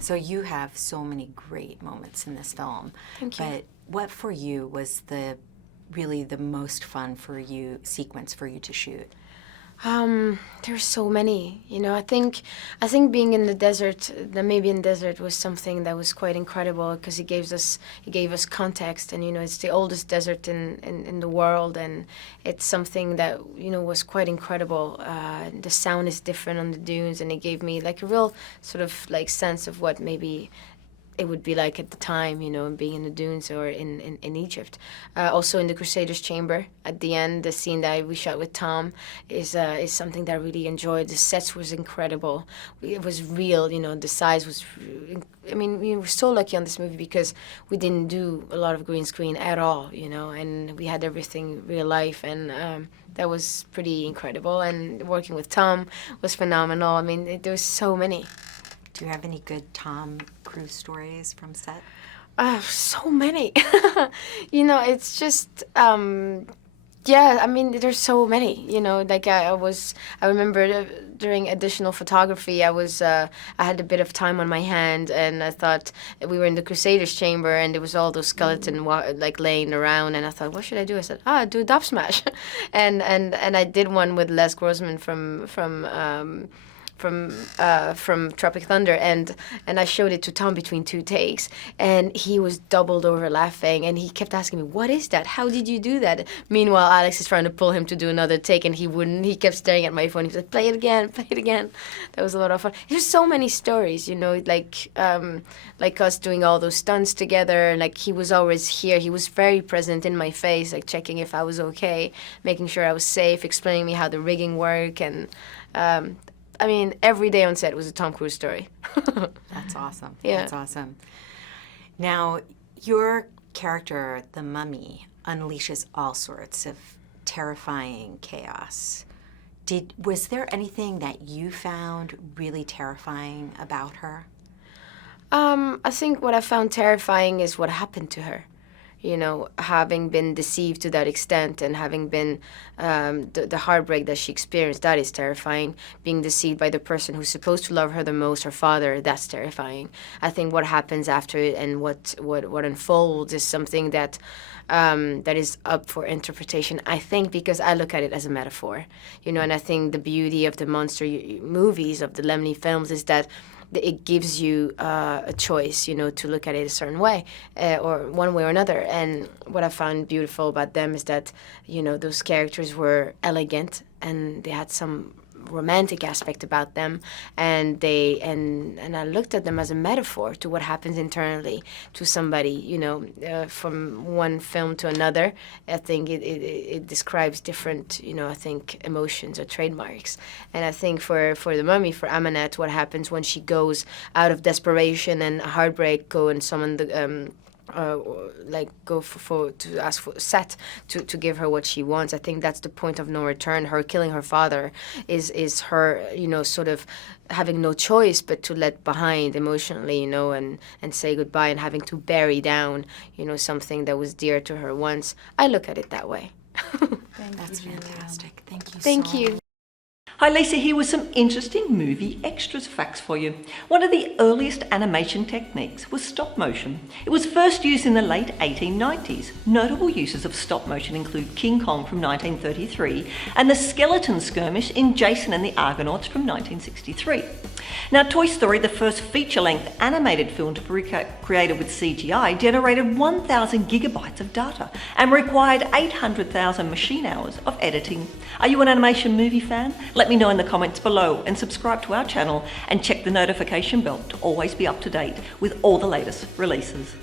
So you have so many great moments in this film. Thank you. But what for you was really the most fun sequence for you to shoot? There's so many, you know. I think being in the desert, the Namibian desert, was something that was quite incredible because it gave us context, and you know, it's the oldest desert in the world, and it's something that, you know, was quite incredible. The sound is different on the dunes, and it gave me like a real sort of like sense of what maybe it would be like at the time, you know, being in the dunes or in Egypt. Also in the Crusaders' Chamber, at the end, the scene that we shot with Tom is something that I really enjoyed. The sets was incredible. It was real, you know, the size was, I mean, we were so lucky on this movie because we didn't do a lot of green screen at all, you know, and we had everything real life, and that was pretty incredible. And working with Tom was phenomenal. I mean, there was so many. Do you have any good Tom Cruise stories from set? So many. You know, it's just, yeah, I mean, there's so many, you know, like I remember during additional photography, I had a bit of time on my hand, and I thought we were in the Crusaders' Chamber, and there was all those skeletons like laying around, and I thought, what should I do? I said, do a dub smash. and I did one with Les Grossman from Tropic Thunder, and I showed it to Tom between 2 takes, and he was doubled over laughing, and he kept asking me, what is that? How did you do that? Meanwhile, Alex is trying to pull him to do another take, and he wouldn't. He kept staring at my phone. He was like, play it again, play it again. That was a lot of fun. There's so many stories, you know, like us doing all those stunts together. Like, he was always here. He was very present in my face, like checking if I was okay, making sure I was safe, explaining me how the rigging worked, and I mean, every day on set was a Tom Cruise story. That's awesome. Yeah. That's awesome. Now, your character, the mummy, unleashes all sorts of terrifying chaos. Was there anything that you found really terrifying about her? I think what I found terrifying is what happened to her. You know, having been deceived to that extent, and having been the heartbreak that she experienced, that is terrifying. Being deceived by the person who's supposed to love her the most, her father, that's terrifying. I think what happens after it and what unfolds is something that is up for interpretation, I think, because I look at it as a metaphor. You know, and I think the beauty of the monster movies, of the Lemony films, is that it gives you a choice, you know, to look at it a certain way, or one way or another. And what I found beautiful about them is that, you know, those characters were elegant, and they had some romantic aspect about them, and I looked at them as a metaphor to what happens internally to somebody, you know, from one film to another. I think it describes different, you know, I think emotions or trademarks. And I think for the mummy, for Amanat, what happens when she goes out of desperation and heartbreak, go and summon the go to ask for Set to give her what she wants. I think that's the point of no return. Her killing her father is her, you know, sort of having no choice but to let behind emotionally, you know, and say goodbye, and having to bury down, you know, something that was dear to her once. I look at it that way. That's fantastic. Thank you. Thank you. Hi Lisa, here with some interesting movie extras facts for you. One of the earliest animation techniques was stop motion. It was first used in the late 1890s. Notable uses of stop motion include King Kong from 1933 and the Skeleton Skirmish in Jason and the Argonauts from 1963. Now, Toy Story, the first feature-length animated film to be created with CGI, generated 1,000 gigabytes of data and required 800,000 machine hours of editing. Are you an animation movie fan? Let me know in the comments below, and subscribe to our channel and check the notification bell to always be up to date with all the latest releases.